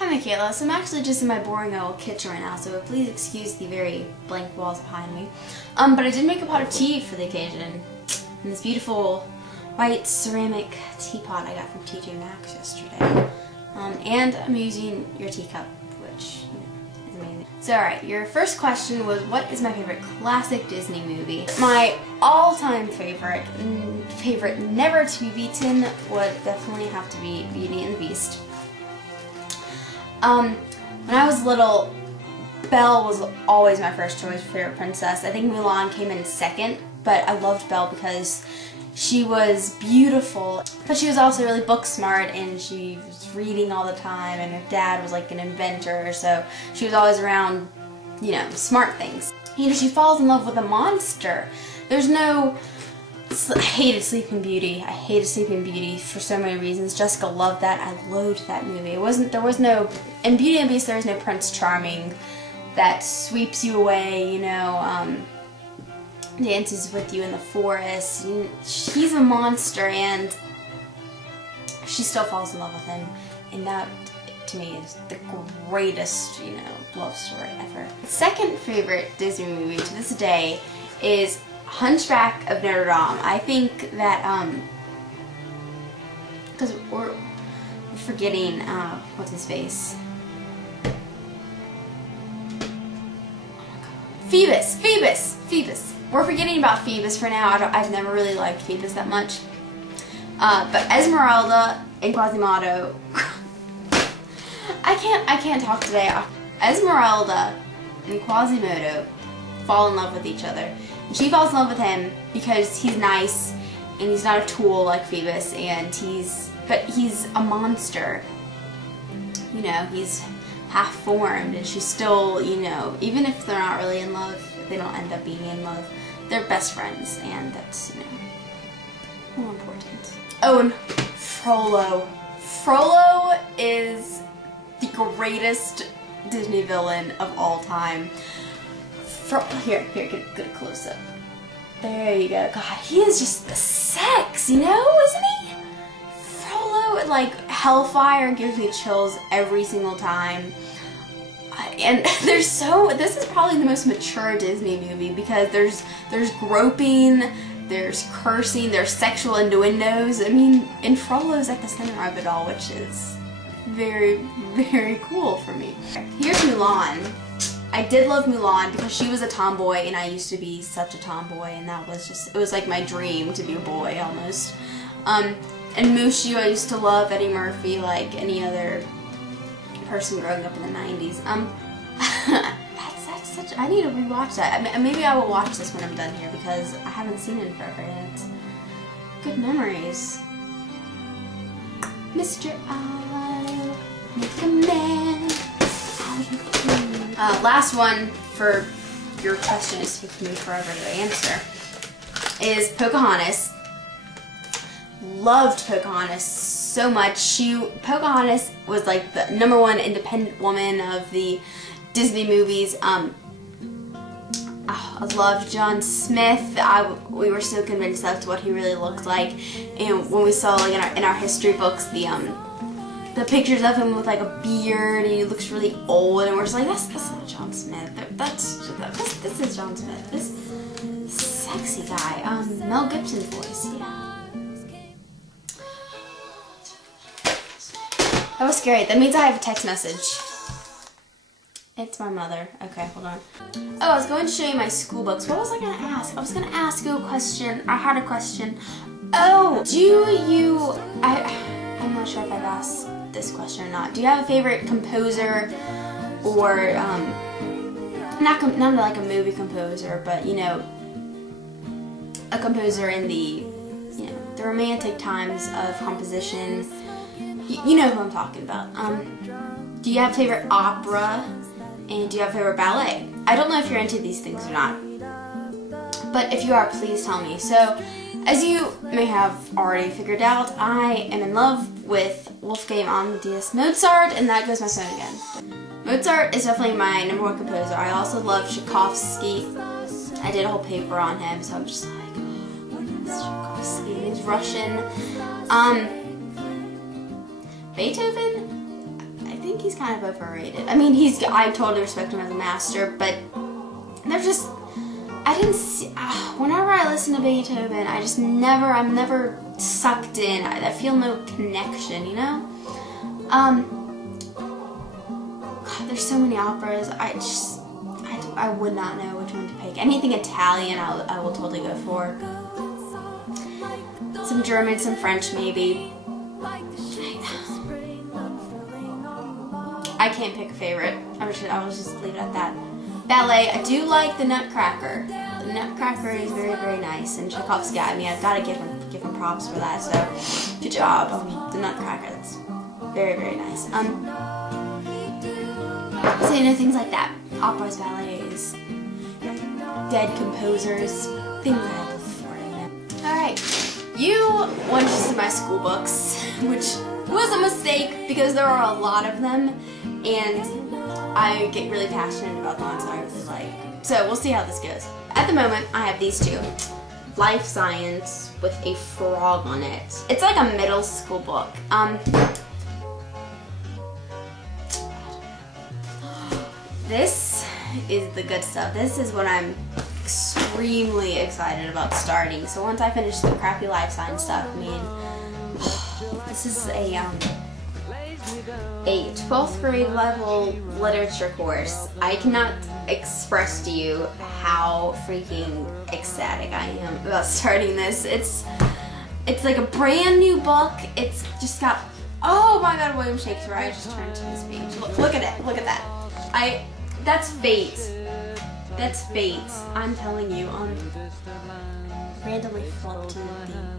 Hi Michaela, so I'm actually just in my boring old kitchen right now, so please excuse the very blank walls behind me. But I did make a pot of tea for the occasion, in this beautiful white ceramic teapot I got from TJ Maxx yesterday. And I'm using your teacup, which, you know, is amazing. So alright, your first question was, what is my favorite classic Disney movie? My all-time favorite never to be beaten would definitely have to be Beauty and the Beast. When I was little, Belle was always my first choice for favorite princess. I think Mulan came in second, but I loved Belle because she was beautiful, but she was also really book smart and she was reading all the time, and her dad was like an inventor, so she was always around, you know, smart things. You know, she falls in love with a monster. There's no... I hated Sleeping Beauty. I hated Sleeping Beauty for so many reasons. Jessica loved that. I loathed that movie. There was no, in Beauty and the Beast there was no Prince Charming that sweeps you away, you know, dances with you in the forest. He's a monster and she still falls in love with him, and that to me is the greatest, you know, love story ever. Second favorite Disney movie to this day is Hunchback of Notre Dame. I think that, because we're forgetting, what's his face? Oh my god. Phoebus. We're forgetting about Phoebus for now. I've never really liked Phoebus that much. But Esmeralda and Quasimodo, I can't talk today. Esmeralda and Quasimodo fall in love with each other. And she falls in love with him because he's nice and he's not a tool like Phoebus, and but he's a monster. You know, he's half formed, and she's still, you know, even if they're not really in love, they don't end up being in love. They're best friends, and that's, you know, more important. Oh, and Frollo. Frollo is the greatest Disney villain of all time. Here, get a close up. There you go. God, he is just the sex, you know, isn't he? Frollo, like, Hellfire gives me chills every single time. And this is probably the most mature Disney movie because there's groping, there's cursing, there's sexual innuendos. I mean, and Frollo's at the center of it all, which is very, very cool for me. Here's Mulan. I did love Mulan because she was a tomboy, and I used to be such a tomboy, and that was just, it was like my dream to be a boy almost. And Mushu, I used to love Eddie Murphy like any other person growing up in the 90s. That's such, I need to rewatch that. Maybe I will watch this when I'm done here because I haven't seen it in forever, and it's good memories. Mr. I'll make a man. Last one for your question, is taking me forever to answer, is Pocahontas. Loved Pocahontas so much. Pocahontas was like the #1 independent woman of the Disney movies. I loved John Smith. We were so convinced that's what he really looked like, and when we saw, like, in our history books the pictures of him with like a beard, and he looks really old, and we're just like, that's not John Smith. This is John Smith. This sexy guy. Mel Gibson's voice, yeah. That was scary. That means I have a text message. It's my mother. Okay, hold on. Oh, I was going to show you my school books. What was I going to ask? I was going to ask you a question. I had a question. Oh, I'm not sure if I've asked this question or not. Do you have a favorite composer, or not like a movie composer, but, you know, a composer in the, you know, the romantic times of composition? You know who I'm talking about. Do you have a favorite opera, and do you have a favorite ballet? I don't know if you're into these things or not, but if you are, please tell me. So, as you may have already figured out, I am in love with Wolfgang Amadeus Mozart, and that goes my phone again. Mozart is definitely my #1 composer. I also love Tchaikovsky. I did a whole paper on him, so I'm just like, oh, what is Tchaikovsky? He's Russian. Beethoven? I think think he's kind of overrated. I mean, I totally respect him as a master, but they're just, I didn't see, whenever I listen to Beethoven, I'm never sucked in. I feel no connection, you know? God, there's so many operas. I would not know which one to pick. Anything Italian, I will totally go for. Some German, some French, maybe. I can't pick a favorite. I will just leave it at that. Ballet, I do like the Nutcracker. The Nutcracker is very, very nice, and Tchaikovsky, I mean, I've got to give him props for that, so good job. The Nutcracker, that's very, very nice. So, you know, things like that. Operas, ballets, dead composers, things I look for, you know. Alright, you wanted to see my school books, which was a mistake because there are a lot of them, and I get really passionate about the ones I really like. So we'll see how this goes. At the moment, I have these two. Life Science with a frog on it. It's like a middle school book. This is the good stuff. This is what I'm extremely excited about starting. So once I finish the crappy Life Science stuff, I mean, this is a 12th grade level literature course. I cannot express to you how freaking ecstatic I am about starting this. It's like a brand new book. It's just got, oh my god, William Shakespeare. I just turned to this page. Look at it. Look at that. That's fate. That's fate. I'm telling you. Randomly flipped to the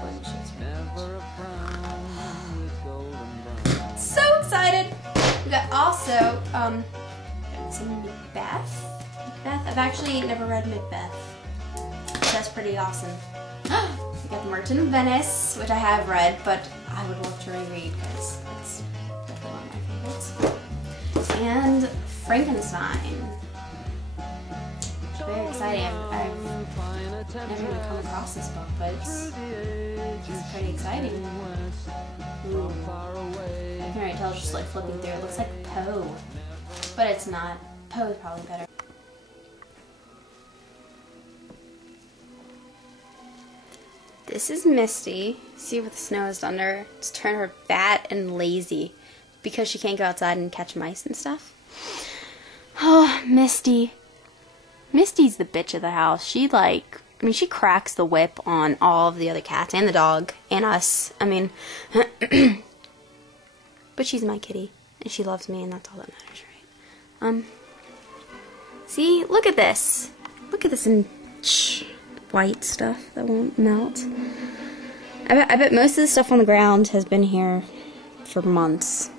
William Shakespeare page. So excited. We got also got some Macbeth. I've actually never read Macbeth. So that's pretty awesome. We got The Merchant of Venice, which I have read, but I would love to reread because it's definitely one of my favorites. And Frankenstein. It's very exciting. I've never even come across this book, but it's pretty exciting. Ooh. I can already tell just like flipping through. It looks like Poe, but it's not. Poe is probably better. This is Misty. See what the snow is under? It's turned her fat and lazy because she can't go outside and catch mice and stuff. Oh, Misty. Misty's the bitch of the house. She cracks the whip on all of the other cats and the dog and us. I mean, but she's my kitty and she loves me and that's all that matters, right? See, look at this. Look at this in white stuff that won't melt. I bet most of the stuff on the ground has been here for months.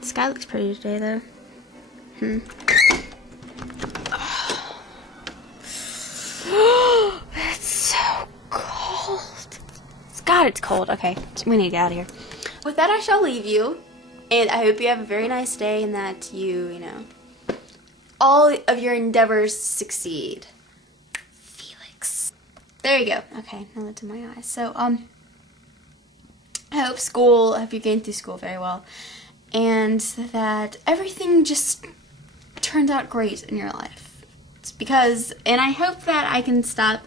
The sky looks pretty today, though. It's so cold. God, it's cold. Okay, we need to get out of here. With that, I shall leave you. And I hope you have a very nice day and that you know, all of your endeavors succeed. Felix. There you go. Okay, now that's in my eyes. So, I hope you're getting through school very well. And that everything just turns out great in your life. It's because, and I hope that I can stop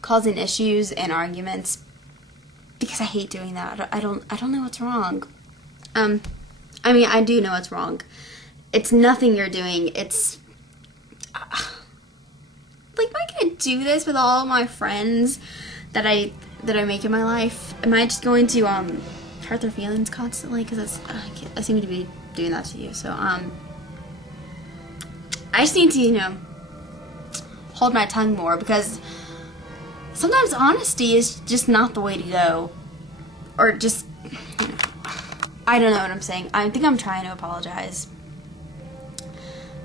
causing issues and arguments because I hate doing that. I don't know what's wrong. I mean, I do know what's wrong. It's nothing you're doing. It's like, am I gonna do this with all my friends that I make in my life? Am I just going to hurt their feelings constantly? Because I seem to be doing that to you. So I just need to hold my tongue more because sometimes honesty is just not the way to go, or just. I don't know what I'm saying. I think I'm trying to apologize.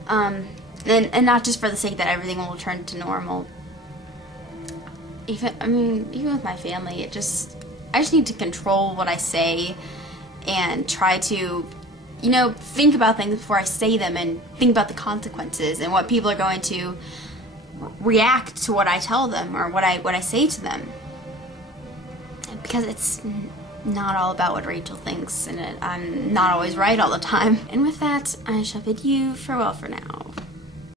And not just for the sake that everything will return to normal. Even with my family, I just need to control what I say and try to, think about things before I say them and think about the consequences and what people are going to react to what I tell them or what I say to them. because it's not all about what Rachel thinks, and I'm not always right all the time. And with that, I shall bid you farewell for now.